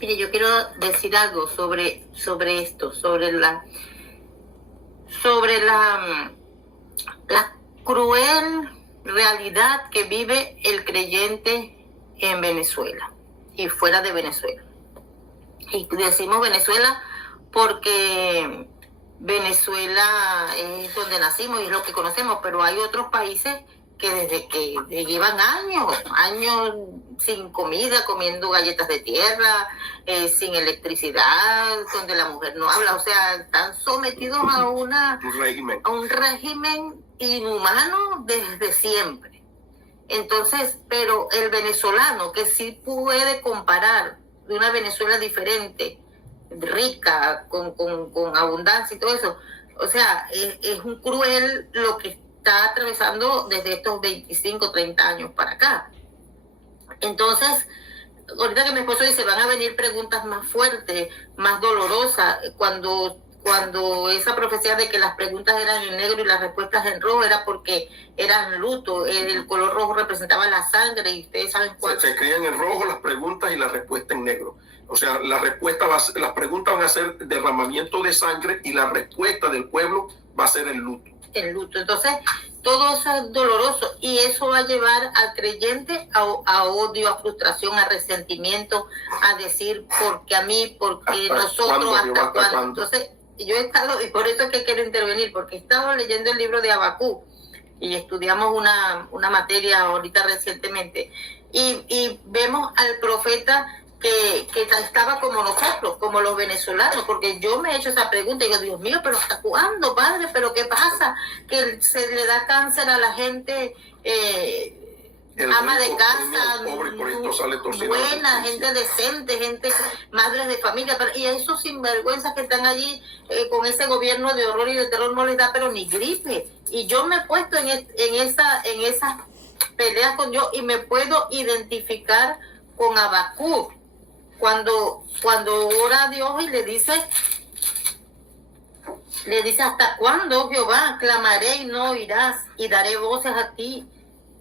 Mire, yo quiero decir algo sobre esto, la cruel realidad que vive el creyente en Venezuela y fuera de Venezuela. Y decimos Venezuela porque Venezuela es donde nacimos y es lo que conocemos, pero hay otros países que desde que llevan años sin comida, comiendo galletas de tierra, sin electricidad, donde la mujer no habla, o sea, están sometidos a un régimen inhumano desde siempre. Entonces, pero el venezolano que sí puede comparar de una Venezuela diferente, rica, con abundancia y todo eso, o sea, es un cruel lo que está atravesando desde estos 25, 30 años para acá. Entonces, ahorita que mi esposo dice, van a venir preguntas más fuertes, más dolorosas, cuando esa profecía de que las preguntas eran en negro y las respuestas en rojo era porque eran luto, el color rojo representaba la sangre y ustedes saben cuál. Se escribían en rojo las preguntas y la respuesta en negro. O sea, las preguntas van a ser derramamiento de sangre y la respuesta del pueblo va a ser el luto. El luto. Entonces, todo eso es doloroso y eso va a llevar al creyente a odio, a frustración, a resentimiento, a decir, porque a mí, porque nosotros, hasta cuándo. Entonces, yo he estado, y por eso es que quiero intervenir, porque he estado leyendo el libro de Habacuc y estudiamos una materia ahorita recientemente y vemos al profeta que estaba como nosotros, como los venezolanos, porque yo me he hecho esa pregunta y digo, Dios mío, pero ¿hasta cuándo, padre? ¿Pero qué pasa? Que se le da cáncer a la gente ama de casa, pobre, por esto sale buena, gente decente, gente, madres de familia, y a esos sinvergüenzas que están allí con ese gobierno de horror y de terror no les da pero ni gripe. Y yo me he puesto en esas peleas con Dios y me puedo identificar con Habacuc. Cuando ora a Dios y le dice, ¿hasta cuándo, Jehová? Clamaré y no oirás, y daré voces a ti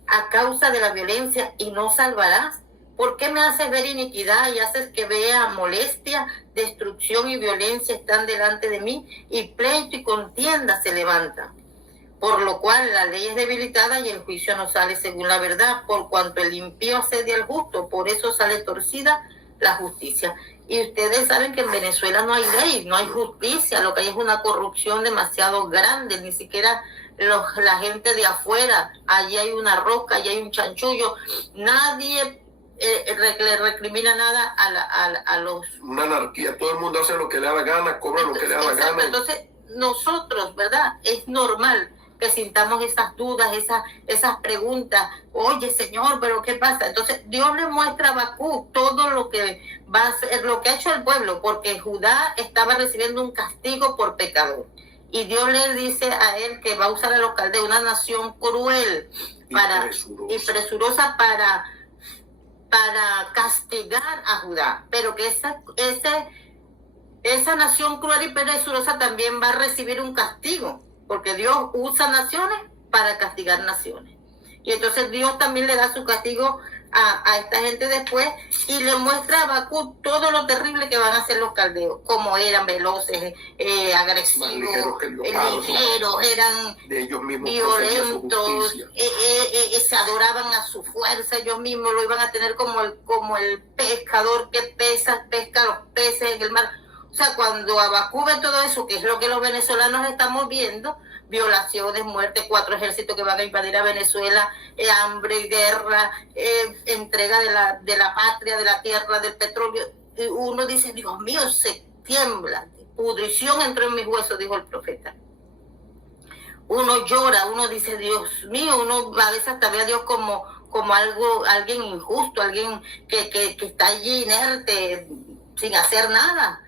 a causa de la violencia y no salvarás. ¿Por qué me haces ver iniquidad y haces que vea molestia, destrucción y violencia están delante de mí, y pleito y contienda se levantan? Por lo cual la ley es debilitada y el juicio no sale según la verdad, por cuanto el impío asedia al justo, por eso sale torcida la justicia. Y ustedes saben que en Venezuela no hay ley, no hay justicia, lo que hay es una corrupción demasiado grande, ni siquiera la gente de afuera, allí hay una roca, allí hay un chanchullo, nadie le recrimina nada a los... Una anarquía, todo el mundo hace lo que le da la gana, cobra lo que le da la gana. Entonces nosotros, ¿verdad? Es normal que sintamos esas dudas, esas preguntas. Oye, Señor, ¿pero qué pasa? Entonces, Dios le muestra a Habacuc todo lo que va a hacer, lo que ha hecho el pueblo, porque Judá estaba recibiendo un castigo por pecador. Y Dios le dice a él que va a usar a los caldeos, una nación cruel y presurosa para castigar a Judá. Pero que esa nación cruel y presurosa también va a recibir un castigo, porque Dios usa naciones para castigar naciones. Y entonces Dios también le da su castigo a esta gente después y le muestra a Habacuc todo lo terrible que van a hacer los caldeos, como eran veloces, agresivos, ligeros, eran violentos, se adoraban a su fuerza, ellos mismos lo iban a tener como el pescador que pesca los peces en el mar. O sea, cuando Habacuc ve todo eso, que es lo que los venezolanos estamos viendo, violaciones, muerte, 4 ejércitos que van a invadir a Venezuela, hambre, guerra, entrega de la patria, de la tierra, del petróleo. Y uno dice, Dios mío, se tiembla, pudrición entró en mis huesos, dijo el profeta. Uno llora, uno dice, Dios mío, uno a veces hasta ve a Dios como alguien injusto, alguien que está allí inerte, sin hacer nada.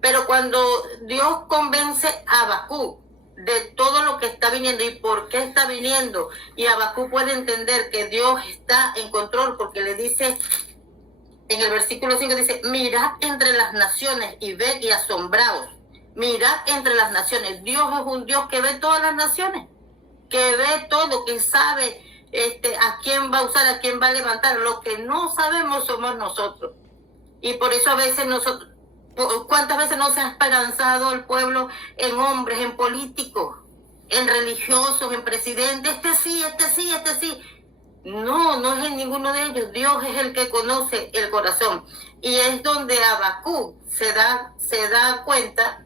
Pero cuando Dios convence a Habacuc de todo lo que está viniendo y por qué está viniendo, y Habacuc puede entender que Dios está en control, porque le dice, en el versículo 5 dice, mirad entre las naciones y ved y asombraos. Mirad entre las naciones. Dios es un Dios que ve todas las naciones, que ve todo, que sabe a quién va a usar, a quién va a levantar. Lo que no sabemos somos nosotros. Y por eso a veces nosotros, ¿cuántas veces no se ha esperanzado el pueblo en hombres, en políticos, en religiosos, en presidentes? Este sí, este sí, este sí. No, no es en ninguno de ellos. Dios es el que conoce el corazón. Y es donde Habacuc se da cuenta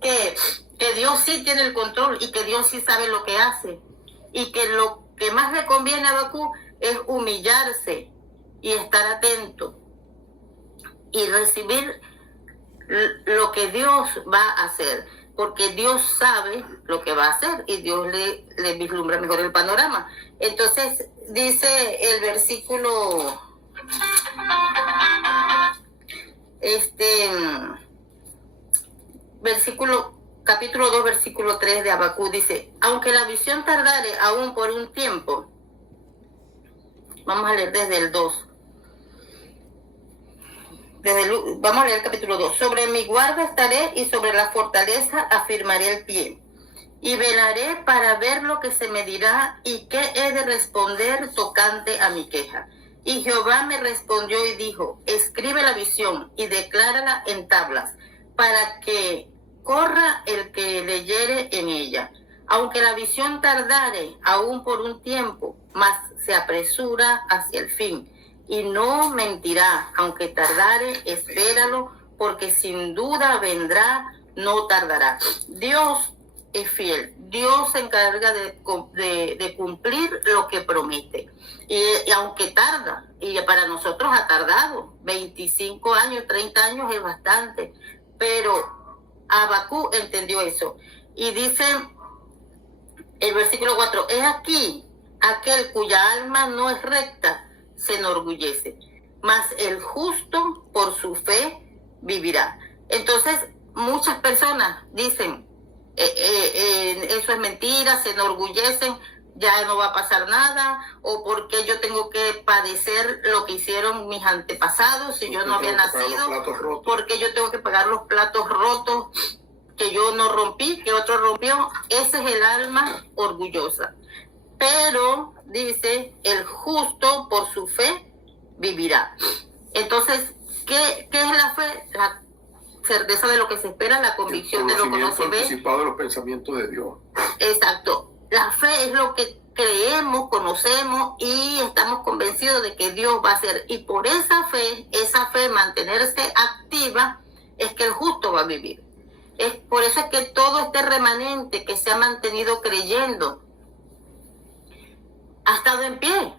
que Dios sí tiene el control y que Dios sí sabe lo que hace. Y que lo que más le conviene a Habacuc es humillarse y estar atento y recibir lo que Dios va a hacer, porque Dios sabe lo que va a hacer y Dios le vislumbra mejor el panorama. Entonces dice el versículo capítulo 2, versículo 3 de Habacuc, dice: aunque la visión tardare aún por un tiempo. Vamos a leer desde el 2. Vamos a leer el capítulo 2. Sobre mi guarda estaré y sobre la fortaleza afirmaré el pie. Y velaré para ver lo que se me dirá y qué he de responder tocante a mi queja. Y Jehová me respondió y dijo: escribe la visión y declárala en tablas, para que corra el que leyere en ella. Aunque la visión tardare aún por un tiempo, mas se apresura hacia el fin. Y no mentirá, aunque tardare, espéralo, porque sin duda vendrá, no tardará. Dios es fiel, Dios se encarga de cumplir lo que promete. Y aunque tarda, y para nosotros ha tardado, 25 años, 30 años es bastante, pero Habacuc entendió eso. Y dice el versículo 4, es aquí aquel cuya alma no es recta, se enorgullece, mas el justo por su fe vivirá. Entonces muchas personas dicen, eso es mentira, se enorgullecen, ya no va a pasar nada, o porque yo tengo que padecer lo que hicieron mis antepasados si yo no había nacido, porque yo tengo que pagar los platos rotos que yo no rompí, que otro rompió. Ese es el alma orgullosa. Pero dice, el justo por su fe vivirá. Entonces, ¿qué es la fe? La certeza de lo que se espera, la convicción de lo que no se ve. Anticipado de los pensamientos de Dios. Exacto. La fe es lo que creemos, conocemos y estamos convencidos de que Dios va a hacer. Y por esa fe mantenerse activa, es que el justo va a vivir. Es por eso es que todo este remanente que se ha mantenido creyendo ha estado en pie.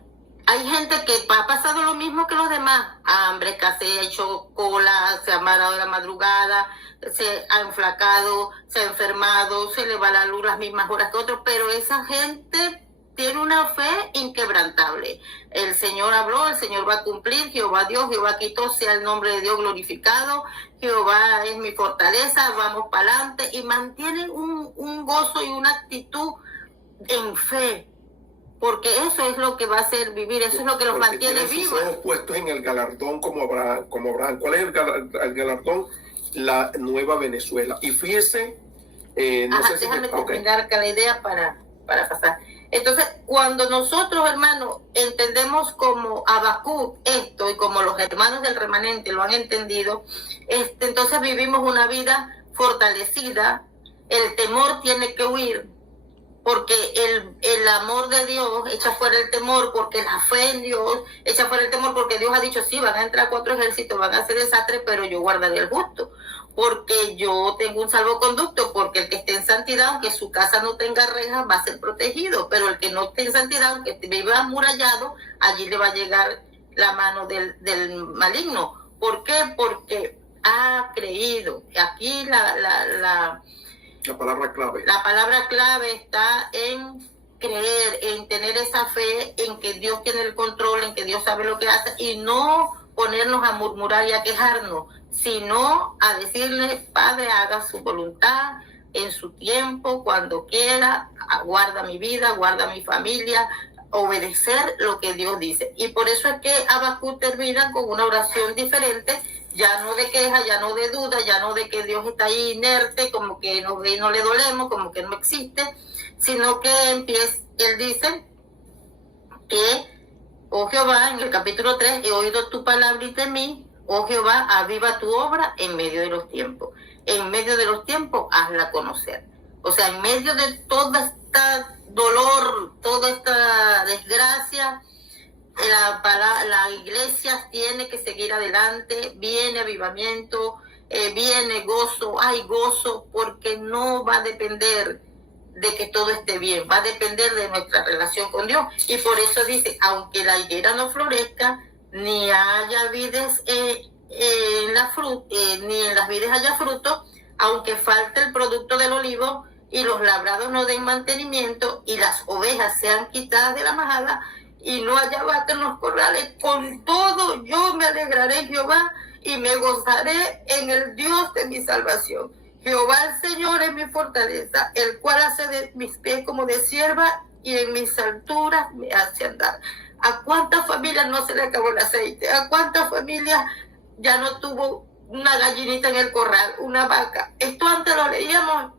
Hay gente que ha pasado lo mismo que los demás. Hambre, escasez, ha hecho cola, se ha amarrado de la madrugada, se ha enflacado, se ha enfermado, se le va la luz las mismas horas que otros, pero esa gente tiene una fe inquebrantable. El Señor habló, el Señor va a cumplir, Jehová Dios, Jehová quitó, sea el nombre de Dios glorificado, Jehová es mi fortaleza, vamos para adelante, y mantienen un gozo y una actitud en fe. Porque eso es lo que va a hacer vivir, eso es lo que los mantiene vivos. Sus ojos puestos en el galardón como Abraham. ¿Cuál es el galardón? La nueva Venezuela. Y fíjese... déjame terminar con la idea para pasar. Entonces, cuando nosotros, hermanos, entendemos como Habacuc esto y como los hermanos del remanente lo han entendido, entonces vivimos una vida fortalecida, el temor tiene que huir, porque el amor de Dios echa fuera el temor, porque la fe en Dios echa fuera el temor, porque Dios ha dicho, sí, van a entrar 4 ejércitos, van a hacer desastre, pero yo guardaré el justo, porque yo tengo un salvoconducto, porque el que esté en santidad, aunque su casa no tenga rejas, va a ser protegido, pero el que no esté en santidad, aunque viva amurallado, allí le va a llegar la mano del maligno. ¿Por qué? Porque ha creído. Aquí la palabra clave. La palabra clave está en creer, en tener esa fe, en que Dios tiene el control, en que Dios sabe lo que hace, y no ponernos a murmurar y a quejarnos, sino a decirle, Padre, haga su voluntad en su tiempo, cuando quiera, guarda mi vida, guarda mi familia, obedecer lo que Dios dice. Y por eso es que Habacuc termina con una oración diferente, ya no de queja, ya no de duda, ya no de que Dios está ahí inerte, como que no le dolemos, como que no existe, sino que él dice que, oh Jehová, en el capítulo 3, he oído tu palabra de mí, Oh Jehová, aviva tu obra en medio de los tiempos. En medio de los tiempos, hazla conocer. O sea, en medio de todo este dolor, toda esta desgracia, la iglesia tiene que seguir adelante. Viene avivamiento, viene gozo, hay gozo, porque no va a depender de que todo esté bien, va a depender de nuestra relación con Dios. Y por eso dice, aunque la higuera no florezca, ni haya vides ni en las vides haya fruto, aunque falte el producto del olivo y los labrados no den mantenimiento y las ovejas sean quitadas de la majada y no haya vaca en los corrales, con todo yo me alegraré, Jehová, y me gozaré en el Dios de mi salvación. Jehová el Señor es mi fortaleza, el cual hace de mis pies como de sierva y en mis alturas me hace andar. ¿A cuántas familias no se le acabó el aceite? ¿A cuántas familias ya no tuvo una gallinita en el corral, una vaca? Esto antes lo leíamos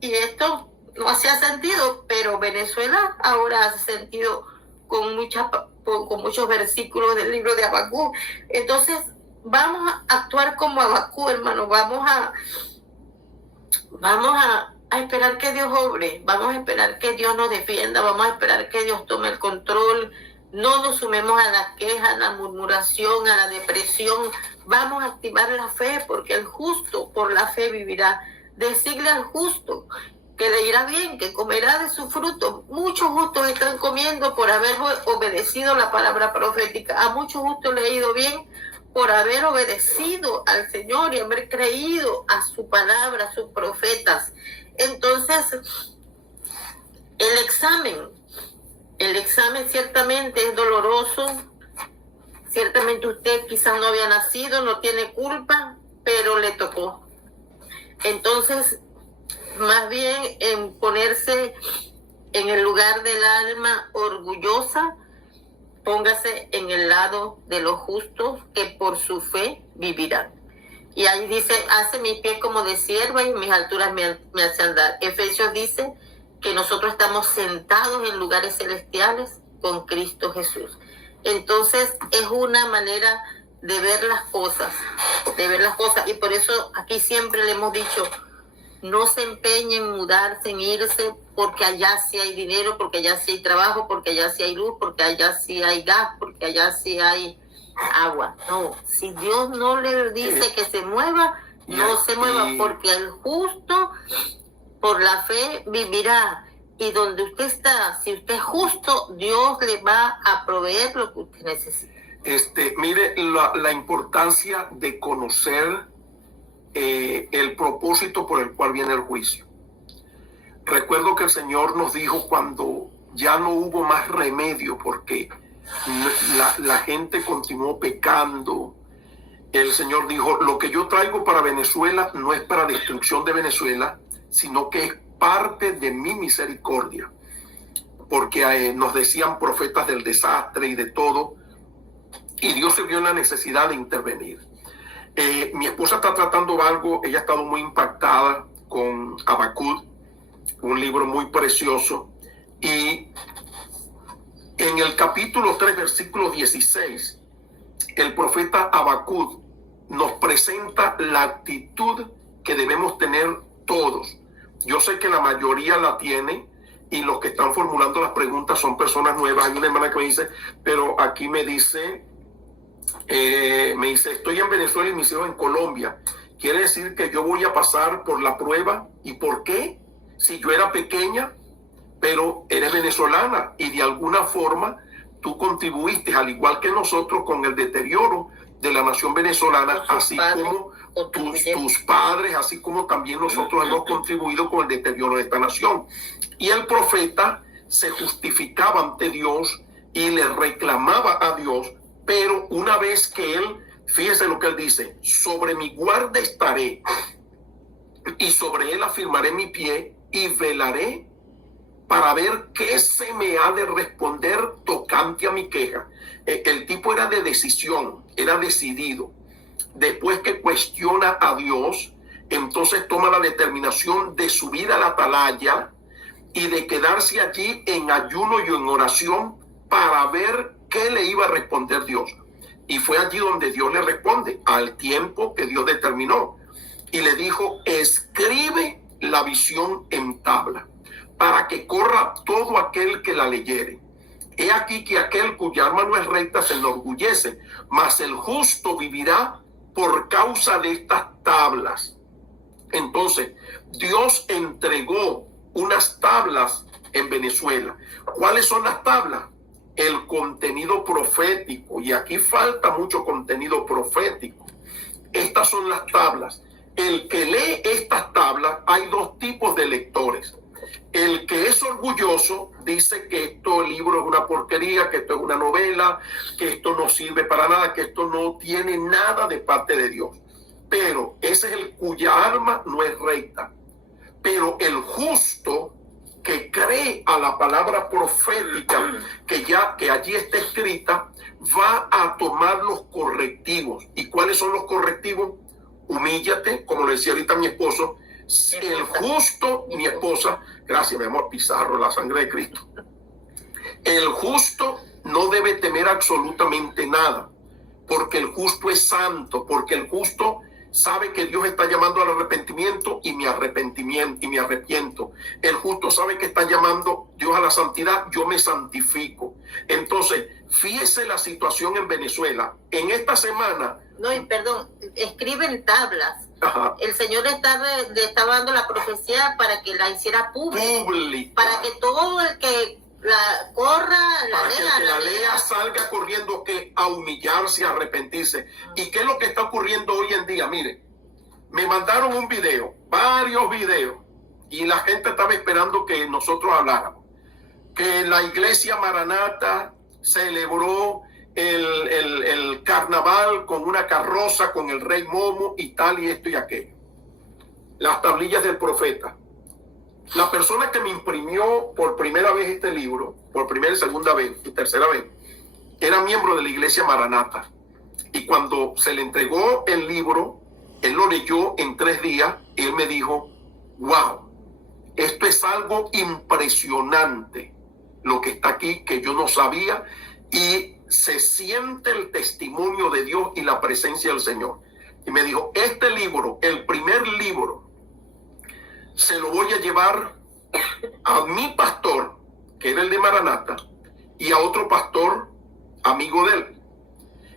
y esto no hacía sentido, pero Venezuela ahora hace sentido con muchos versículos del libro de Habacuc. Entonces, vamos a actuar como Habacuc, hermano. Vamos a esperar que Dios obre, vamos a esperar que Dios nos defienda, vamos a esperar que Dios tome el control. No nos sumemos a la queja, a la murmuración, a la depresión. Vamos a activar la fe, porque el justo por la fe vivirá. Decirle al justo que le irá bien, que comerá de su fruto. Muchos justos están comiendo por haber obedecido la palabra profética. A muchos justos le ha ido bien por haber obedecido al Señor y haber creído a su palabra, a sus profetas. Entonces, el examen ciertamente es doloroso. Ciertamente usted quizás no había nacido, no tiene culpa, pero le tocó. Entonces, más bien en ponerse en el lugar del alma orgullosa, póngase en el lado de los justos que por su fe vivirán. Y ahí dice, hace mis pies como de sierva y mis alturas me hace andar. Efesios dice que nosotros estamos sentados en lugares celestiales con Cristo Jesús. Entonces es una manera de ver las cosas, y por eso aquí siempre le hemos dicho, no se empeñe en mudarse, en irse, porque allá sí hay dinero, porque allá sí hay trabajo, porque allá sí hay luz, porque allá sí hay gas, porque allá sí hay agua. No, si Dios no le dice que se mueva, no se mueva, porque el justo por la fe vivirá. Y donde usted está, si usted es justo, Dios le va a proveer lo que usted necesita. Mire la importancia de conocer el propósito por el cual viene el juicio. Recuerdo que el Señor nos dijo cuando ya no hubo más remedio porque la gente continuó pecando. El Señor dijo, lo que yo traigo para Venezuela no es para destrucción de Venezuela, sino que es parte de mi misericordia. Porque nos decían profetas del desastre y de todo, y Dios se vio en la necesidad de intervenir. Mi esposa está tratando algo, ella ha estado muy impactada con Habacuc, un libro muy precioso, y en el capítulo 3, versículo 16, el profeta Habacuc nos presenta la actitud que debemos tener todos. Yo sé que la mayoría la tiene y los que están formulando las preguntas son personas nuevas. Hay una hermana que me dice, pero aquí me dice, estoy en Venezuela y mis hijos en Colombia. ¿Quiere decir que yo voy a pasar por la prueba? ¿Y por qué? Si yo era pequeña, pero eres venezolana y de alguna forma tú contribuiste, al igual que nosotros, con el deterioro de la nación venezolana, así como tus padres, así como también nosotros hemos contribuido con el deterioro de esta nación. Y el profeta se justificaba ante Dios y le reclamaba a Dios, pero una vez que él, fíjese lo que él dice, sobre mi guarda estaré y sobre él afirmaré mi pie y velaré para ver qué se me ha de responder tocante a mi queja. El tipo era de decisión, era decidido. Después que cuestiona a Dios, entonces toma la determinación de subir a la atalaya y de quedarse allí en ayuno y en oración para ver qué le iba a responder Dios. Y fue allí donde Dios le responde, al tiempo que Dios determinó. Y le dijo, escribe la visión en tabla, para que corra todo aquel que la leyere. He aquí que aquel cuya alma no es recta se enorgullece, mas el justo vivirá por causa de estas tablas. Entonces, Dios entregó unas tablas en Venezuela. ¿Cuáles son las tablas? El contenido profético. Y aquí falta mucho contenido profético. Estas son las tablas. El que lee estas tablas, hay dos tipos de lectores. El que es orgulloso dice que este libro es una porquería, que esto es una novela, que esto no sirve para nada, que esto no tiene nada de parte de Dios. Pero ese es el cuya alma no es recta. Pero el justo que cree a la palabra profética que allí está escrita, va a tomar los correctivos. ¿Y cuáles son los correctivos? Humíllate, como le decía ahorita mi esposo. El justo, mi esposa, gracias mi amor, Pizarro, la sangre de Cristo. El justo no debe temer absolutamente nada, porque el justo es santo, porque el justo sabe que Dios está llamando al arrepentimiento y me arrepiento. El justo sabe que está llamando Dios a la santidad, yo me santifico. Entonces, fíjese la situación en Venezuela. En esta semana... No, y perdón, escriben tablas. Ajá. El Señor le estaba dando la profecía para que la hiciera pública. Para que todo el que la corra, la lea, salga corriendo a humillarse, a arrepentirse. ¿Y qué es lo que está ocurriendo hoy en día? Mire, me mandaron un video, varios videos, y la gente estaba esperando que nosotros habláramos. Que la iglesia Maranata celebró el carnaval con una carroza, con el rey Momo y tal y esto y aquello. Las tablillas del profeta. La persona que me imprimió por primera vez este libro, por primera, segunda vez y tercera vez, era miembro de la iglesia Maranata. Y cuando se le entregó el libro, él lo leyó en 3 días y él me dijo, wow, esto es algo impresionante, lo que está aquí, que yo no sabía, y se siente el testimonio de Dios y la presencia del Señor. Y me dijo, este libro, el primer libro, se lo voy a llevar a mi pastor, que era el de Maranata, y a otro pastor amigo de él.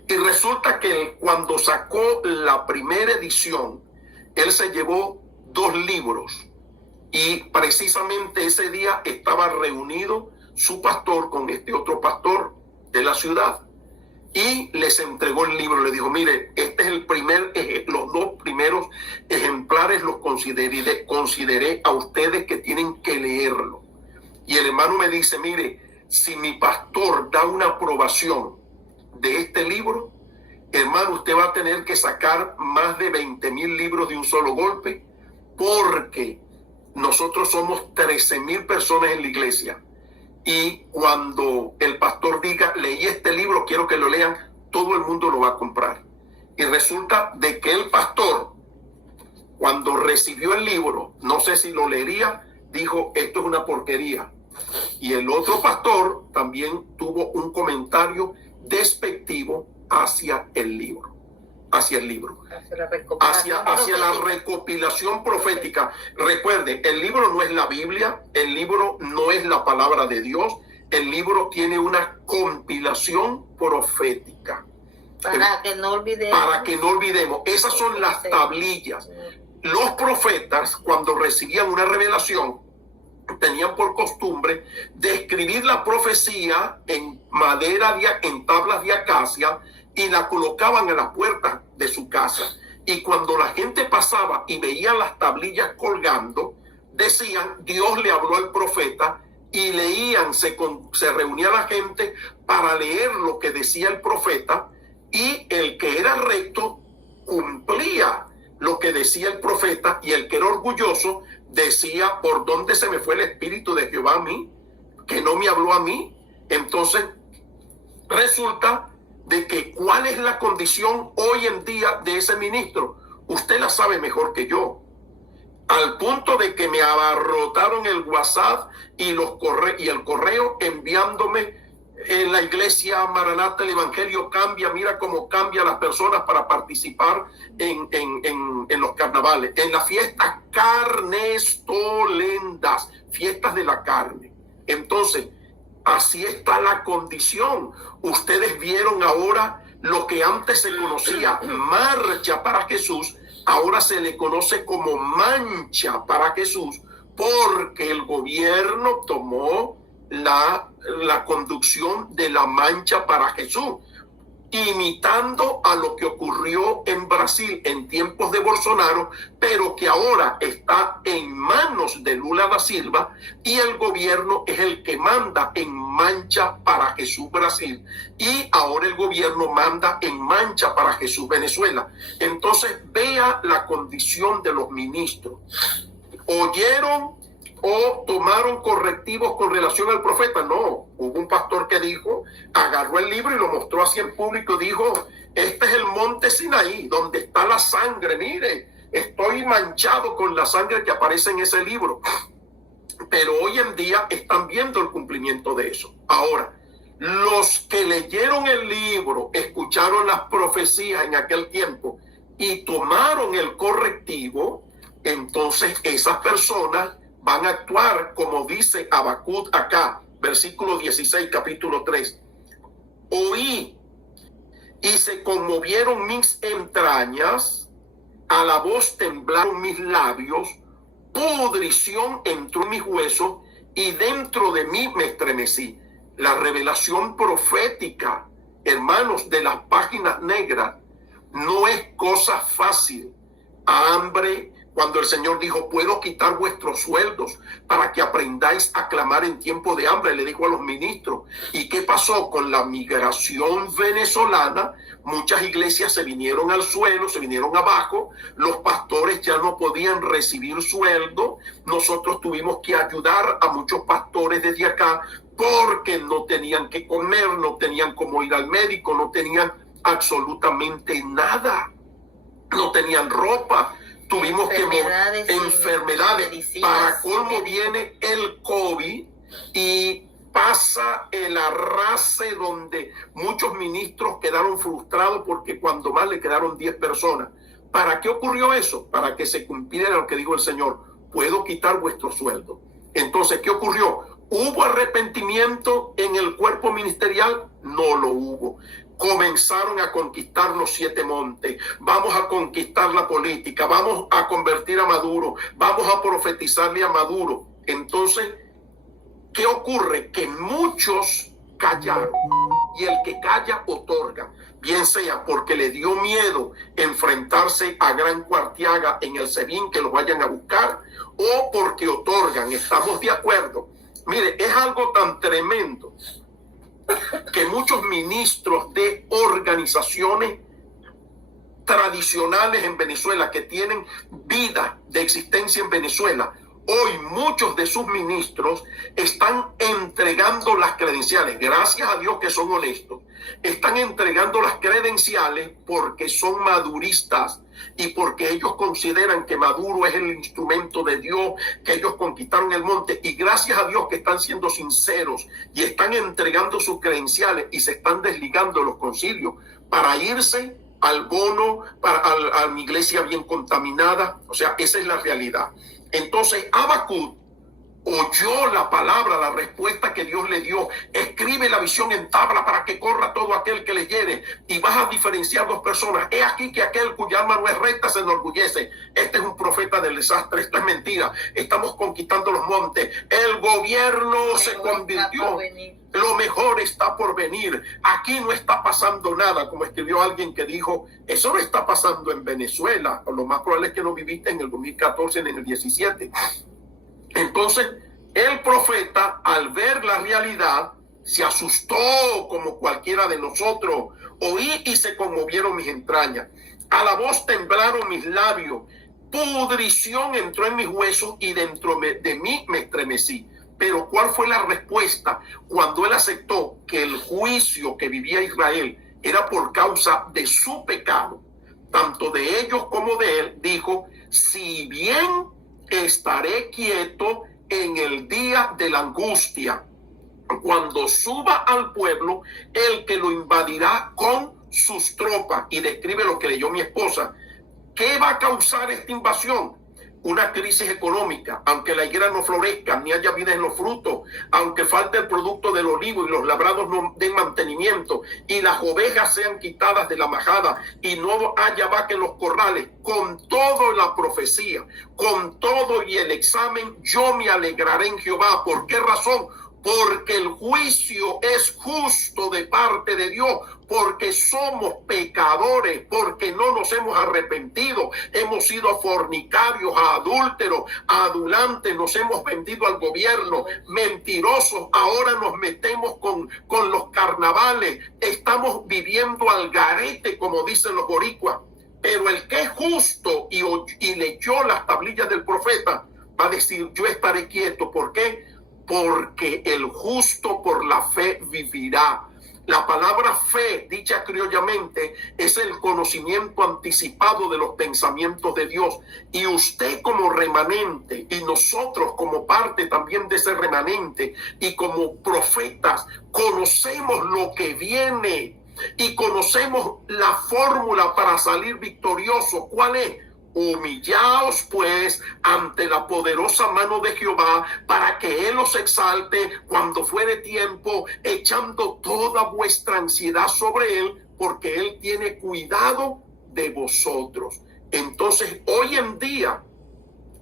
Y resulta que cuando sacó la primera edición, él se llevó 2 libros. Y precisamente ese día estaba reunido su pastor con este otro pastor de la ciudad. Y les entregó el libro. Le dijo, mire, este es los 2 primeros ejemplares los consideré a ustedes que tienen que leerlo. Y el hermano me dice, mire, si mi pastor da una aprobación de este libro, hermano, usted va a tener que sacar más de 20,000 libros de un solo golpe, porque nosotros somos 13,000 personas en la iglesia. Y cuando el pastor diga, leí este libro, quiero que lo lean, todo el mundo lo va a comprar. Y resulta de que el pastor, cuando recibió el libro, no sé si lo leería, dijo, esto es una porquería. Y el otro pastor también tuvo un comentario despectivo hacia el libro. Hacia la recopilación profética. Recuerde, el libro no es la Biblia, el libro no es la palabra de Dios, el libro tiene una compilación profética. Para que no olvidemos. Esas son las tablillas. Los profetas, cuando recibían una revelación, tenían por costumbre de escribir la profecía en madera, en tablas de acacia, y la colocaban en la puerta de su casa. Y cuando la gente pasaba y veía las tablillas colgando, decían, Dios le habló al profeta, y leían, se reunía la gente para leer lo que decía el profeta, y el que era recto cumplía lo que decía el profeta, y el que era orgulloso decía, ¿por dónde se me fue el Espíritu de Jehová a mí? Que no me habló a mí. Entonces, resulta de que cuál es la condición hoy en día de ese ministro. Usted la sabe mejor que yo. Al punto de que me abarrotaron el WhatsApp y el correo enviándome En la iglesia Maranata el evangelio cambia, mira cómo cambia las personas para participar en los carnavales, en las fiestas carnestolendas, fiestas de la carne. Entonces, así está la condición. Ustedes vieron ahora lo que antes se conocía marcha para Jesús, ahora se le conoce como mancha para Jesús, porque el gobierno tomó la conducción de la mancha para Jesús, imitando a lo que ocurrió en Brasil en tiempos de Bolsonaro, pero que ahora está en manos de Lula da Silva, y el gobierno es el que manda en mancha para Jesús Brasil, y ahora el gobierno manda en mancha para Jesús Venezuela. Entonces vea la condición de los ministros. ¿Oyeron o tomaron correctivos con relación al profeta? No, hubo un pastor que dijo, agarró el libro y lo mostró así en público, dijo, este es el monte Sinaí, donde está la sangre, mire, estoy manchado con la sangre que aparece en ese libro. Pero hoy en día están viendo el cumplimiento de eso. Ahora, los que leyeron el libro, escucharon las profecías en aquel tiempo y tomaron el correctivo, entonces esas personas van a actuar como dice Habacuc acá, versículo 16, capítulo 3. Oí y se conmovieron mis entrañas, a la voz temblaron mis labios, pudrición entró en mis huesos y dentro de mí me estremecí. La revelación profética, hermanos, de las páginas negras, no es cosa fácil. Hambre, cuando el Señor dijo, puedo quitar vuestros sueldos para que aprendáis a clamar en tiempo de hambre, le dijo a los ministros. ¿Y qué pasó con la migración venezolana? Muchas iglesias se vinieron al suelo, se vinieron abajo, los pastores ya no podían recibir sueldo, nosotros tuvimos que ayudar a muchos pastores desde acá porque no tenían que comer, no tenían cómo ir al médico, no tenían absolutamente nada, no tenían ropa. Tuvimos enfermedades. Para colmo viene el COVID y pasa el arrase donde muchos ministros quedaron frustrados porque cuando más le quedaron 10 personas. ¿Para qué ocurrió eso? Para que se cumpliera lo que dijo el Señor. Puedo quitar vuestro sueldo. Entonces, ¿qué ocurrió? ¿Hubo arrepentimiento en el cuerpo ministerial? No lo hubo. Comenzaron a conquistar los 7 montes, vamos a conquistar la política, vamos a convertir a Maduro, vamos a profetizarle a Maduro. Entonces, ¿qué ocurre? Que muchos callaron y el que calla otorga, bien sea porque le dio miedo enfrentarse a Gran Cuartiaga en el SEBIN, que lo vayan a buscar, o porque otorgan. Estamos de acuerdo. Mire, es algo tan tremendo que muchos ministros de organizaciones tradicionales en Venezuela que tienen vida de existencia en Venezuela, hoy muchos de sus ministros están entregando las credenciales, gracias a Dios que son honestos, están entregando las credenciales porque son maduristas y porque ellos consideran que Maduro es el instrumento de Dios, que ellos conquistaron el monte, y gracias a Dios que están siendo sinceros y están entregando sus credenciales y se están desligando de los concilios para irse al bono, a mi iglesia bien contaminada. O sea, esa es la realidad. Entonces Habacuc oyó la palabra, la respuesta que Dios le dio. Escribe la visión en tabla para que corra todo aquel que leyere, y vas a diferenciar 2 personas. He aquí que aquel cuya alma no es recta se enorgullece. Este es un profeta del desastre, esto es mentira. Estamos conquistando los montes. El gobierno se convirtió. Lo mejor está por venir. Aquí no está pasando nada, como escribió alguien que dijo, eso no está pasando en Venezuela. Lo más probable es que no viviste en el 2014 ni en el 17. Entonces, el profeta, al ver la realidad, se asustó como cualquiera de nosotros. Oí y se conmovieron mis entrañas. A la voz temblaron mis labios. Pudrición entró en mis huesos y dentro de mí me estremecí. Pero ¿cuál fue la respuesta cuando él aceptó que el juicio que vivía Israel era por causa de su pecado, tanto de ellos como de él? Dijo, si bien estaré quieto en el día de la angustia, cuando suba al pueblo, el que lo invadirá con sus tropas. Y describe lo que leyó mi esposa. ¿Qué va a causar esta invasión? Una crisis económica, aunque la higuera no florezca, ni haya vida en los frutos, aunque falte el producto del olivo y los labrados no den mantenimiento, y las ovejas sean quitadas de la majada, y no haya vaca en los corrales, con todo la profecía, con todo y el examen, yo me alegraré en Jehová. ¿Por qué razón? Porque el juicio es justo de parte de Dios, porque somos pecadores, porque no nos hemos arrepentido, hemos sido fornicarios, adúlteros, adulantes, nos hemos vendido al gobierno, mentirosos, ahora nos metemos con los carnavales, estamos viviendo al garete, como dicen los boricuas. Pero el que es justo y leyó las tablillas del profeta, va a decir, yo estaré quieto. ¿Por qué? Porque el justo por la fe vivirá. La palabra fe, dicha criollamente, es el conocimiento anticipado de los pensamientos de Dios. Y usted como remanente y nosotros como parte también de ese remanente y como profetas, conocemos lo que viene y conocemos la fórmula para salir victorioso. ¿Cuál es? Humillaos pues ante la poderosa mano de Jehová, para que él os exalte cuando fuere tiempo, echando toda vuestra ansiedad sobre él, porque él tiene cuidado de vosotros. Entonces, hoy en día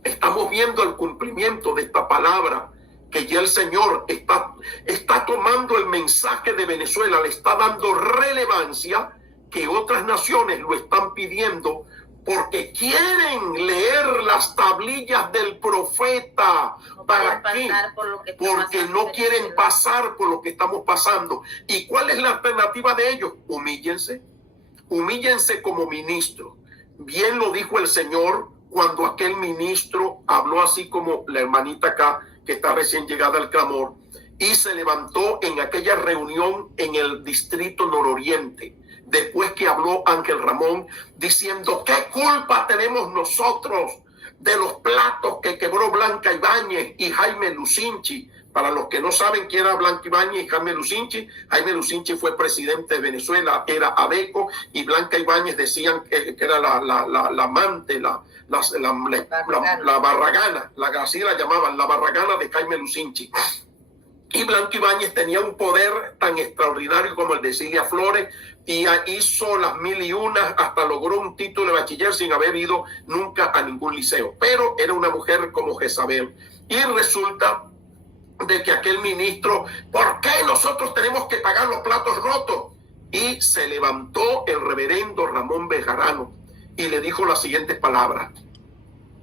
estamos viendo el cumplimiento de esta palabra, que ya el Señor está tomando el mensaje de Venezuela, le está dando relevancia, que otras naciones lo están pidiendo, porque quieren leer las tablillas del profeta. ¿Para qué? Porque no quieren pasar por lo que estamos pasando. ¿Y cuál es la alternativa de ellos? Humíllense. Humíllense como ministro. Bien lo dijo el Señor cuando aquel ministro habló así como la hermanita acá, que está recién llegada al clamor, y se levantó en aquella reunión en el distrito nororiente. Después que habló Ángel Ramón diciendo, ¿qué culpa tenemos nosotros de los platos que quebró Blanca Ibáñez y Jaime Lucinchi? Para los que no saben quién era Blanca Ibáñez y Jaime Lucinchi fue presidente de Venezuela, era Adeco, y Blanca Ibáñez decían que era la amante, la barragana, así la llamaban, la barragana de Jaime Lucinchi. Y Blanca Ibáñez tenía un poder tan extraordinario como el de Cilia Flores, y hizo las 1001, hasta logró un título de bachiller sin haber ido nunca a ningún liceo. Pero era una mujer como Jezabel. Y resulta de que aquel ministro, ¿por qué nosotros tenemos que pagar los platos rotos? Y se levantó el reverendo Ramón Bejarano y le dijo las siguientes palabras: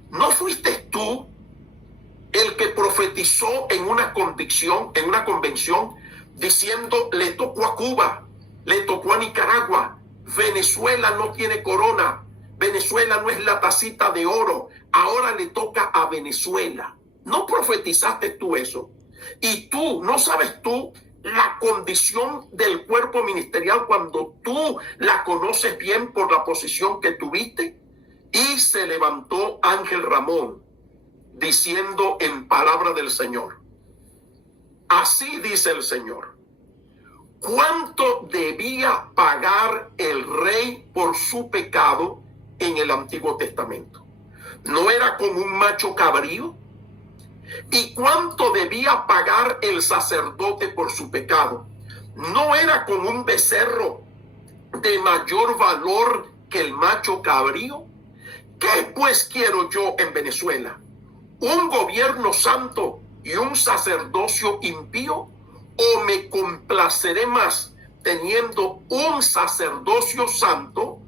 ¿no fuiste tú el que profetizó en una convención, diciendo, le tocó a Cuba, le tocó a Nicaragua, Venezuela no tiene corona, Venezuela no es la tacita de oro, ahora le toca a Venezuela? ¿No profetizaste tú eso? Y tú, ¿no sabes tú la condición del cuerpo ministerial cuando tú la conoces bien por la posición que tuviste? Y se levantó Ángel Ramón diciendo en palabra del Señor, así dice el Señor, ¿cuánto debía pagar el rey por su pecado en el Antiguo Testamento? ¿No era como un macho cabrío? ¿Y cuánto debía pagar el sacerdote por su pecado? ¿No era como un becerro de mayor valor que el macho cabrío? ¿Qué pues quiero yo en Venezuela? ¿Un gobierno santo y un sacerdocio impío? ¿O me complaceré más teniendo un sacerdocio santo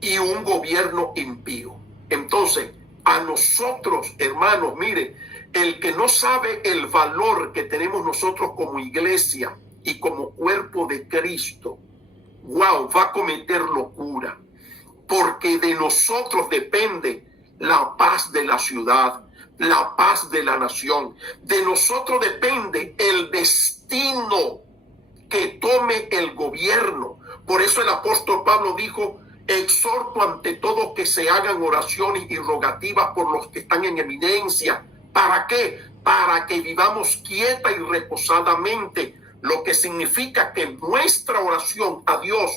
y un gobierno impío? Entonces, a nosotros, hermanos, mire, el que no sabe el valor que tenemos nosotros como iglesia y como cuerpo de Cristo, wow, va a cometer locura, porque de nosotros depende la paz de la ciudad, la paz de la nación. De nosotros depende el destino que tome el gobierno. Por eso el apóstol Pablo dijo, exhorto ante todo que se hagan oraciones y rogativas por los que están en eminencia. ¿Para qué? para que vivamos quieta y reposadamente, lo que significa que nuestra oración a Dios,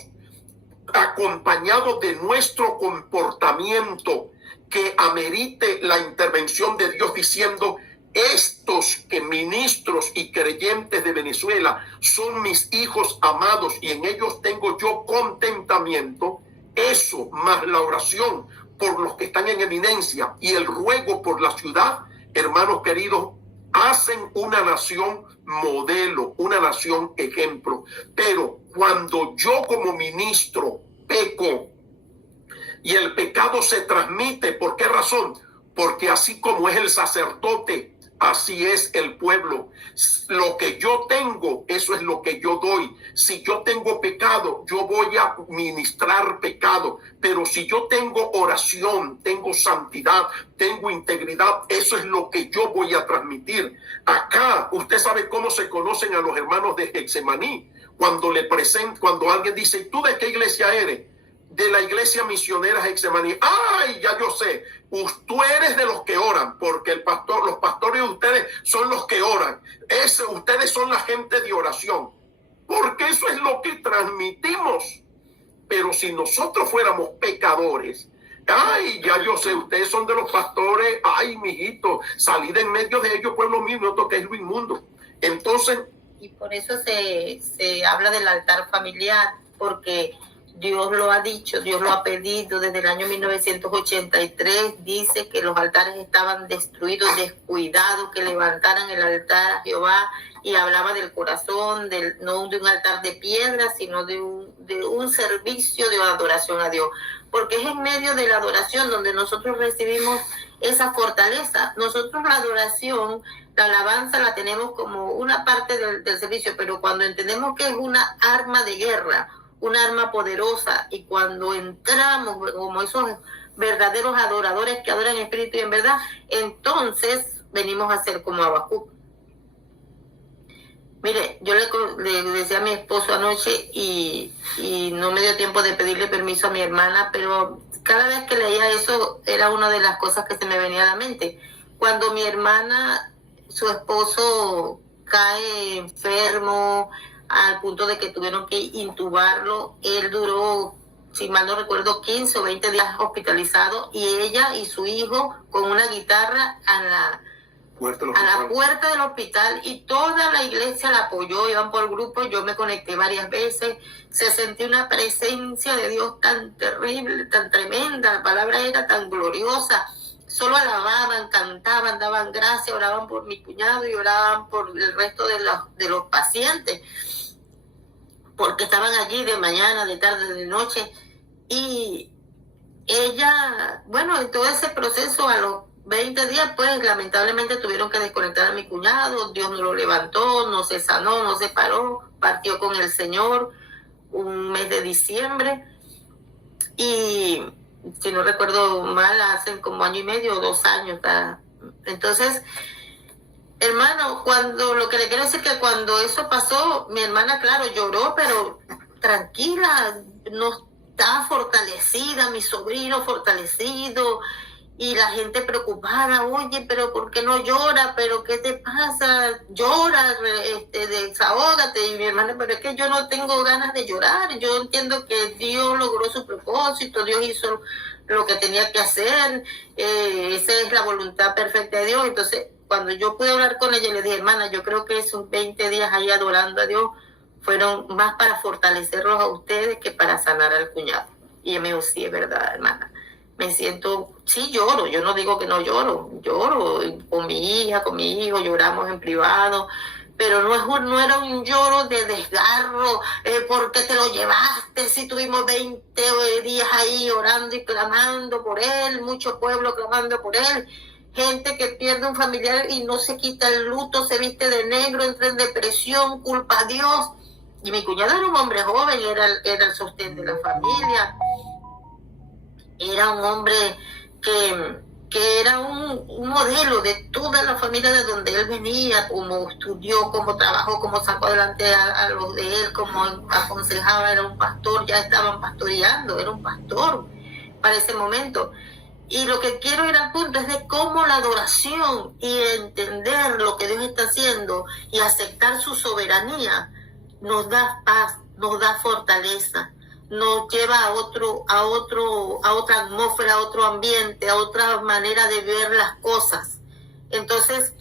acompañado de nuestro comportamiento, que amerite la intervención de Dios, diciendo: estos que ministros y creyentes de Venezuela son mis hijos amados y en ellos tengo yo contentamiento. Eso, más la oración por los que están en eminencia y el ruego por la ciudad, hermanos queridos, hacen una nación modelo, una nación ejemplo. Pero cuando yo como ministro peco y el pecado se transmite, ¿por qué razón? Porque así como es el sacerdote, así es el pueblo. Lo que yo tengo, eso es lo que yo doy. Si yo tengo pecado, yo voy a ministrar pecado. Pero si yo tengo oración, tengo santidad, tengo integridad, eso es lo que yo voy a transmitir. Acá, usted sabe cómo se conocen a los hermanos de Getsemaní. Cuando cuando alguien dice: ¿tú de qué iglesia eres? De la iglesia misionera Getsemaní. ¡Ay, ya yo sé! Tú eres de los que oran, porque los pastores de ustedes son los que oran. Ustedes son la gente de oración, porque eso es lo que transmitimos. Pero si nosotros fuéramos pecadores, ¡ay, ya yo sé! Ustedes son de los pastores. ¡Ay, mijito! Salid en medio de ellos, pueblo mío, no toquéis lo inmundo. Entonces... Y por eso se habla del altar familiar, porque Dios lo ha dicho, Dios lo ha pedido desde el año 1983. Dice que los altares estaban destruidos, descuidados, que levantaran el altar a Jehová, y hablaba del corazón, no de un altar de piedra, sino de un servicio de adoración a Dios. Porque es en medio de la adoración donde nosotros recibimos esa fortaleza. Nosotros la adoración, la alabanza la tenemos como una parte del servicio, pero cuando entendemos que es una arma de guerra, una arma poderosa, y cuando entramos como esos verdaderos adoradores que adoran en espíritu y en verdad, entonces venimos a ser como Habacuc. Mire, yo le decía a mi esposo anoche y no me dio tiempo de pedirle permiso a mi hermana, pero cada vez que leía eso era una de las cosas que se me venía a la mente. Cuando mi hermana, su esposo cae enfermo al punto de que tuvieron que intubarlo, él duró, si mal no recuerdo, 15 o 20 días hospitalizado, y ella y su hijo con una guitarra a la puerta del hospital, y toda la iglesia la apoyó, iban por grupo, yo me conecté varias veces, se sentía una presencia de Dios tan terrible, tan tremenda, la palabra era tan gloriosa. Solo alababan, cantaban, daban gracias, oraban por mi cuñado y oraban por el resto de los pacientes, porque estaban allí de mañana, de tarde, de noche. Y ella, bueno, en todo ese proceso, a los 20 días, pues lamentablemente tuvieron que desconectar a mi cuñado. Dios no lo levantó, no se sanó, no se paró, partió con el Señor un mes de diciembre. Y si no recuerdo mal, hacen como 1 año y medio o 2 años. ¿verdad? Entonces, hermano, lo que le quiero decir es que cuando eso pasó, mi hermana, claro, lloró, pero tranquila, no está fortalecida, mi sobrino fortalecido, y la gente preocupada: oye, pero ¿por qué no llora? ¿Pero qué te pasa? Llora, desahógate. Y mi hermana: pero es que yo no tengo ganas de llorar, yo entiendo que Dios logró su propósito, Dios hizo lo que tenía que hacer, esa es la voluntad perfecta de Dios. Entonces, cuando yo pude hablar con ella, le dije: hermana, yo creo que esos 20 días ahí adorando a Dios fueron más para fortalecerlos a ustedes que para sanar al cuñado. Y ella me dijo: sí, es verdad, hermana. Me siento, sí lloro, yo no digo que no lloro con mi hija, con mi hijo, lloramos en privado, pero no era un lloro de desgarro, ¿por qué te lo llevaste? Si tuvimos 20 días ahí orando y clamando por él, mucho pueblo clamando por él, gente que pierde un familiar y no se quita el luto, se viste de negro, entra en depresión, culpa a Dios. Y mi cuñado era un hombre joven, era el sostén de la familia. Era un hombre que era un modelo de toda la familia de donde él venía, como estudió, como trabajó, como sacó adelante a los de él, como aconsejaba, era un pastor, ya estaban pastoreando, era un pastor para ese momento. Y lo que quiero ir al punto es de cómo la adoración y entender lo que Dios está haciendo y aceptar su soberanía nos da paz, nos da fortaleza, nos lleva a otra atmósfera, a otro ambiente, a otra manera de ver las cosas. Entonces,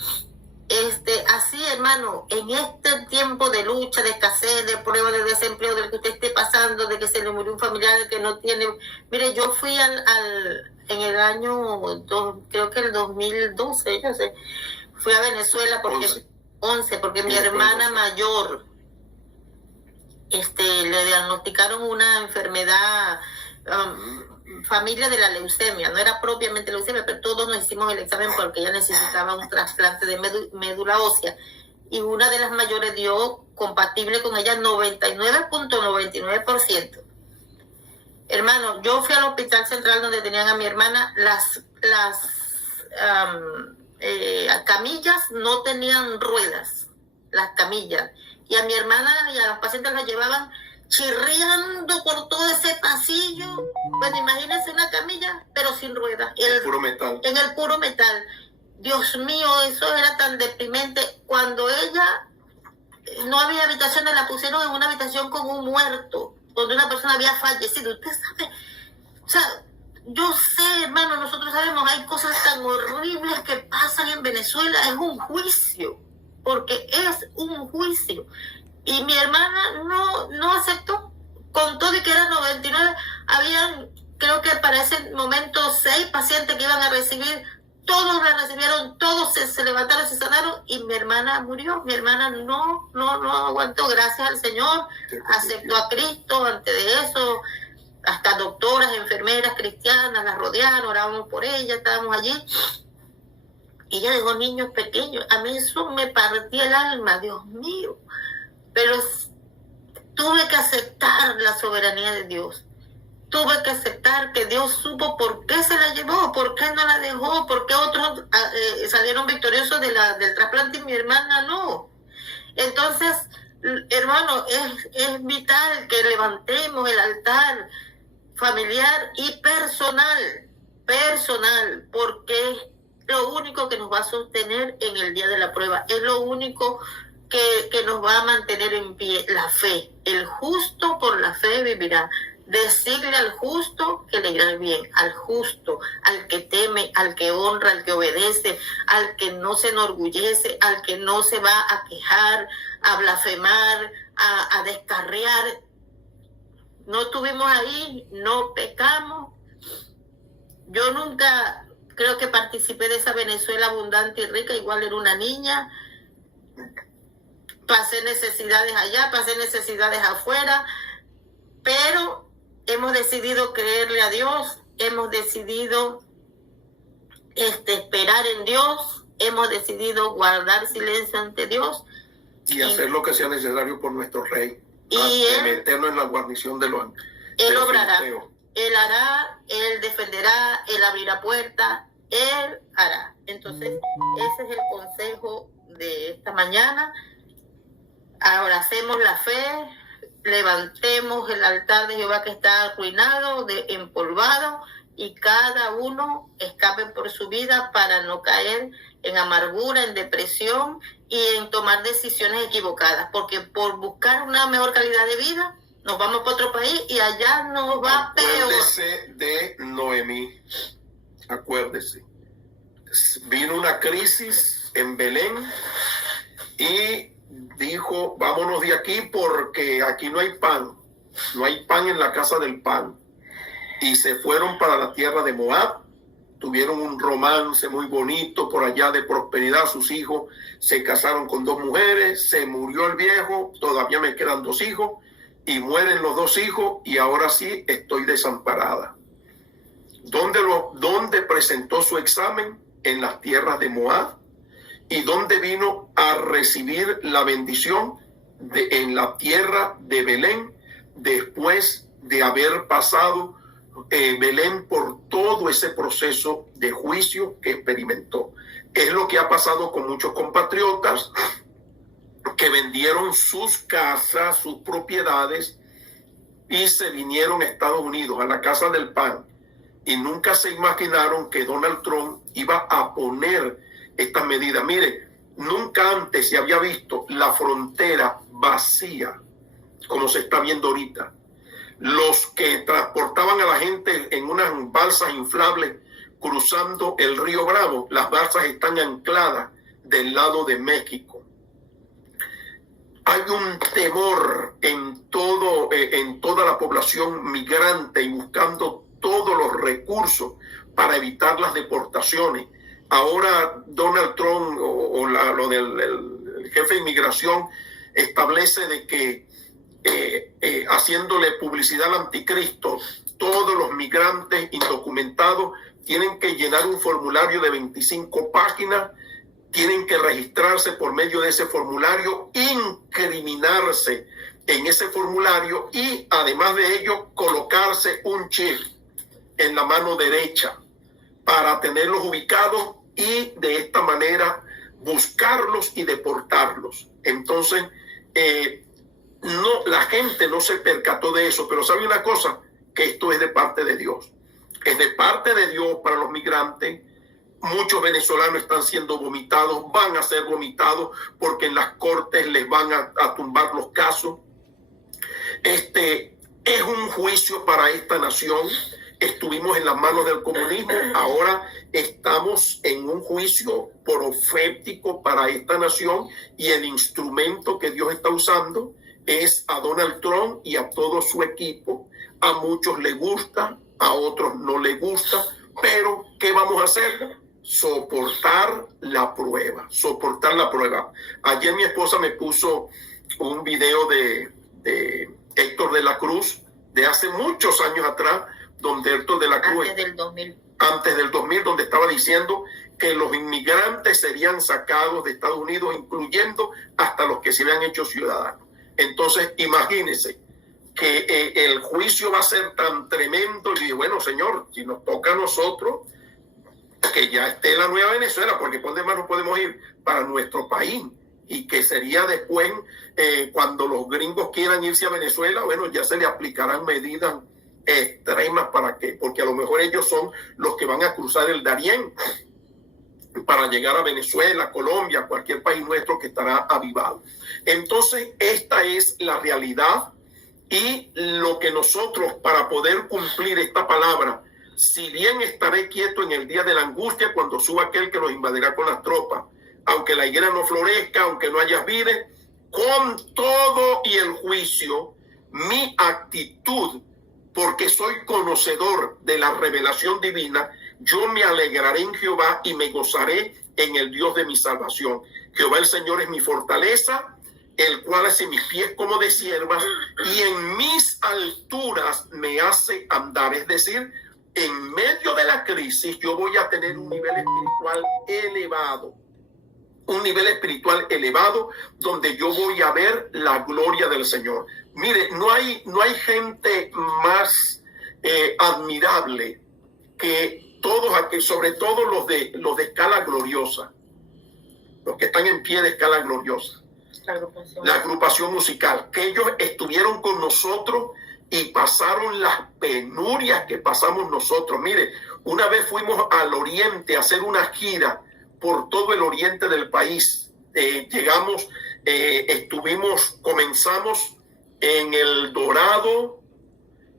así, hermano, en este tiempo de lucha, de escasez, de prueba, de desempleo, del que usted esté pasando, de que se le murió un familiar, de que no tiene... Mire, yo fui en el año, creo que el 2012, yo sé, fui a Venezuela porque 11 porque mi hermana mayor le diagnosticaron una enfermedad, familia de la leucemia, no era propiamente leucemia, pero todos nos hicimos el examen porque ella necesitaba un trasplante de médula ósea, y una de las mayores dio compatible con ella 99.99%. Hermano, yo fui al hospital central donde tenían a mi hermana, las camillas no tenían ruedas, las camillas, y a mi hermana y a los pacientes la llevaban chirriando por todo ese pasillo. Bueno, imagínense una camilla, pero sin ruedas. Puro metal. En el puro metal. Dios mío, eso era tan deprimente. Cuando ella, no había habitaciones, la pusieron en una habitación con un muerto, donde una persona había fallecido. Usted sabe, o sea, yo sé, hermano, nosotros sabemos, hay cosas tan horribles que pasan en Venezuela. Es un juicio, porque es un juicio. Y mi hermana no aceptó, con todo y que eran 99, habían, creo que para ese momento, 6 pacientes que iban a recibir, todos la recibieron, todos se levantaron, se sanaron, y mi hermana murió. Mi hermana no aguantó, gracias al Señor, aceptó a Cristo. Antes de eso, hasta doctoras, enfermeras cristianas la rodearon, orábamos por ella, estábamos allí. Ella dejó niños pequeños. A mí eso me partía el alma, Dios mío. Pero tuve que aceptar la soberanía de Dios. Tuve que aceptar que Dios supo por qué se la llevó, por qué no la dejó, por qué otros salieron victoriosos del trasplante y mi hermana no. Entonces, hermano, es vital que levantemos el altar familiar y personal, porque es lo único que nos va a sostener en el día de la prueba, es lo único que nos va a mantener en pie, la fe. El justo por la fe vivirá. Decirle al justo que le irá bien, al justo, al que teme, al que honra, al que obedece, al que no se enorgullece, al que no se va a quejar, a blasfemar, a descarriar. No estuvimos ahí, no pecamos. Yo nunca creo que participé de esa Venezuela abundante y rica, igual era una niña. Pasé necesidades allá, pasé necesidades afuera, pero hemos decidido creerle a Dios, hemos decidido esperar en Dios, hemos decidido guardar silencio ante Dios. Y hacer lo que sea necesario por nuestro Rey. Y meternos en la guarnición de los Él obrará, Él hará, Él defenderá, Él abrirá puertas, Él hará. Entonces, ese es el consejo de esta mañana. Abracemos la fe, levantemos el altar de Jehová que está arruinado, empolvado, y cada uno escape por su vida para no caer en amargura, en depresión y en tomar decisiones equivocadas, porque por buscar una mejor calidad de vida nos vamos para otro país y allá nos va peor. Acuérdese de Noemí, acuérdese. Vino una crisis en Belén y dijo, vámonos de aquí porque aquí no hay pan en la casa del pan. Y se fueron para la tierra de Moab, tuvieron un romance muy bonito por allá de prosperidad, sus hijos se casaron con 2 mujeres, se murió el viejo, todavía me quedan 2 hijos, y mueren los 2 hijos, y ahora sí estoy desamparada. ¿Dónde presentó su examen? En las tierras de Moab. ¿Y dónde vino a recibir la bendición? En la tierra de Belén, después de haber pasado Belén por todo ese proceso de juicio que experimentó. Es lo que ha pasado con muchos compatriotas que vendieron sus casas, sus propiedades y se vinieron a Estados Unidos, a la casa del pan. y nunca se imaginaron que Donald Trump iba a poner estas medidas. Mire, nunca antes se había visto la frontera vacía como se está viendo ahorita. Los que transportaban a la gente en unas balsas inflables cruzando el río Bravo, las balsas están ancladas del lado de México. Hay un temor en toda la población migrante y buscando todos los recursos para evitar las deportaciones. Ahora Donald Trump lo del el jefe de inmigración establece de que haciéndole publicidad al anticristo, todos los migrantes indocumentados tienen que llenar un formulario de 25 páginas, tienen que registrarse por medio de ese formulario, incriminarse en ese formulario y además de ello colocarse un chip en la mano derecha para tenerlos ubicados y de esta manera buscarlos y deportarlos. Entonces, la gente no se percató de eso, pero sabe una cosa, que esto es de parte de Dios. Es de parte de Dios para los migrantes. Muchos venezolanos están siendo vomitados, van a ser vomitados porque en las cortes les van a tumbar los casos. Es un juicio para esta nación. Estuvimos en las manos del comunismo, ahora estamos en un juicio profético para esta nación y el instrumento que Dios está usando es a Donald Trump y a todo su equipo. A muchos les gusta, a otros no les gusta, pero ¿qué vamos a hacer? Soportar la prueba, soportar la prueba. Ayer mi esposa me puso un video de Héctor de la Cruz de hace muchos años atrás, donde Héctor de la Cruz, antes del 2000, donde estaba diciendo que los inmigrantes serían sacados de Estados Unidos, incluyendo hasta los que se habían hecho ciudadanos. Entonces, imagínense que el juicio va a ser tan tremendo. Y bueno, Señor, si nos toca a nosotros, que ya esté la nueva Venezuela, porque por demás no podemos ir para nuestro país. Y que sería después, cuando los gringos quieran irse a Venezuela, bueno, ya se le aplicarán medidas extremas para que, porque a lo mejor ellos son los que van a cruzar el Darién para llegar a Venezuela, Colombia, cualquier país nuestro que estará avivado. Entonces, esta es la realidad y lo que nosotros, para poder cumplir esta palabra, si bien estaré quieto en el día de la angustia, cuando suba aquel que nos invadirá con las tropas, aunque la higuera no florezca, aunque no haya vides, con todo y el juicio, mi actitud, porque soy conocedor de la revelación divina, yo me alegraré en Jehová y me gozaré en el Dios de mi salvación. Jehová el Señor es mi fortaleza, el cual hace mis pies como de siervas y en mis alturas me hace andar. Es decir, en medio de la crisis yo voy a tener un nivel espiritual elevado. Un nivel espiritual elevado donde yo voy a ver la gloria del Señor. Mire, no hay gente más admirable que todos aquí, sobre todo los de escala gloriosa, los que están en pie de escala gloriosa, la agrupación musical, que ellos estuvieron con nosotros y pasaron las penurias que pasamos nosotros. Mire, una vez fuimos al oriente a hacer una gira por todo el oriente del país. Llegamos, comenzamos en El Dorado,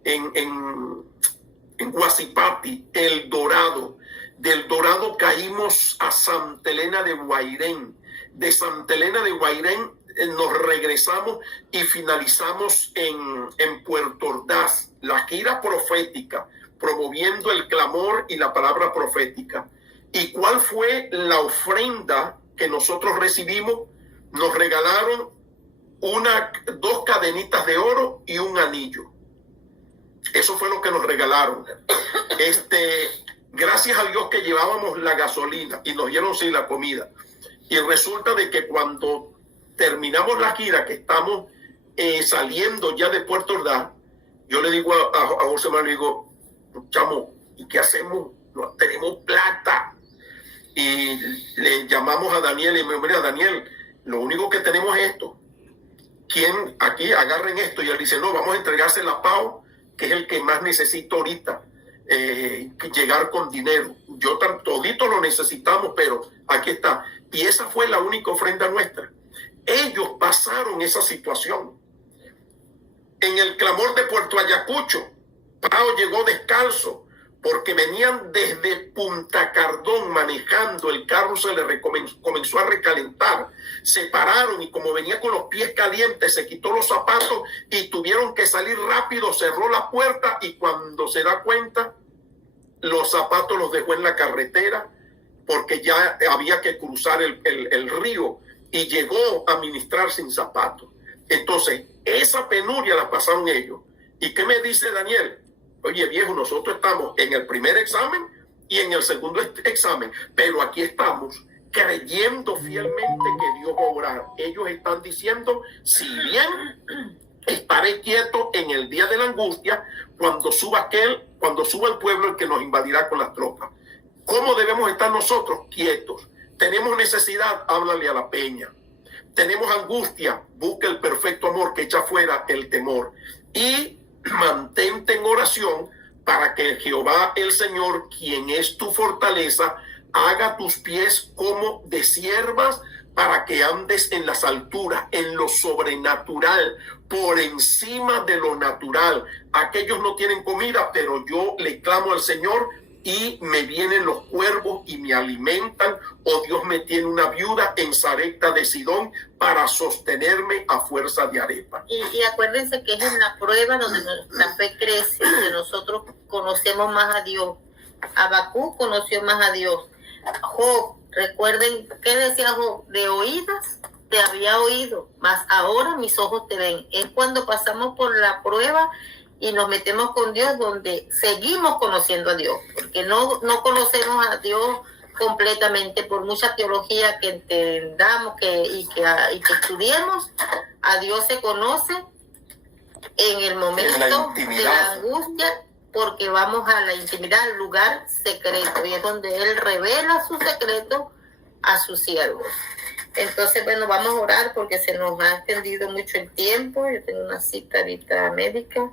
en Guasipati, El Dorado. Del Dorado caímos a Santa Elena de Guairén. De Santa Elena de Guairén nos regresamos y finalizamos en Puerto Ordaz, la gira profética, promoviendo el clamor y la palabra profética. ¿Y cuál fue la ofrenda que nosotros recibimos? Nos regalaron 2 cadenitas de oro y un anillo. Eso fue lo que nos regalaron. Gracias a Dios que llevábamos la gasolina y nos dieron sí la comida. Y resulta de que cuando terminamos la gira, que estamos saliendo ya de Puerto Ordaz, yo le digo a José Manuel, le digo, chamo, ¿y qué hacemos? No tenemos plata. Y le llamamos a Daniel y me dijo, Daniel, lo único que tenemos es esto. ¿Quién aquí agarren esto? Y él dice, no, vamos a entregársela a Pau, que es el que más necesito ahorita. llegar con dinero. Todito lo necesitamos, pero aquí está. Y esa fue la única ofrenda nuestra. Ellos pasaron esa situación. En el clamor de Puerto Ayacucho, Pao llegó descalzo porque venían desde Punta Cardón manejando, el carro se le comenzó a recalentar, se pararon y como venía con los pies calientes se quitó los zapatos y tuvieron que salir rápido, cerró la puerta y cuando se da cuenta los zapatos los dejó en la carretera porque ya había que cruzar el río y llegó a ministrar sin zapatos. Entonces esa penuria la pasaron ellos. ¿Y qué me dice Daniel? Oye, viejo, nosotros estamos en el primer examen y en el segundo examen, pero aquí estamos creyendo fielmente que Dios va a obrar. Ellos están diciendo, si bien estaré quieto en el día de la angustia, cuando suba el pueblo el que nos invadirá con las tropas. ¿Cómo debemos estar nosotros? Quietos. Tenemos necesidad, háblale a la peña. Tenemos angustia, busca el perfecto amor que echa fuera el temor. Y mantente en oración para que Jehová el Señor, quien es tu fortaleza, haga tus pies como de siervas para que andes en las alturas, en lo sobrenatural, por encima de lo natural. Aquellos no tienen comida, pero yo le clamo al Señor y me vienen los cuervos y me alimentan, o Dios me tiene una viuda en Sarepta de Sidón para sostenerme a fuerza de arepa. Y acuérdense que es en la prueba donde nuestra fe crece, donde nosotros conocemos más a Dios. Habacuc conoció más a Dios. Job, recuerden, ¿qué decía Job? De oídas te había oído, mas ahora mis ojos te ven. Es cuando pasamos por la prueba y nos metemos con Dios donde seguimos conociendo a Dios, porque no conocemos a Dios completamente por mucha teología que entendamos y que estudiemos. A Dios se conoce en el momento de la angustia, porque vamos a la intimidad, al lugar secreto, y es donde Él revela su secreto a sus siervos. Entonces, bueno, vamos a orar porque se nos ha extendido mucho el tiempo. Yo tengo una cita ahorita médica.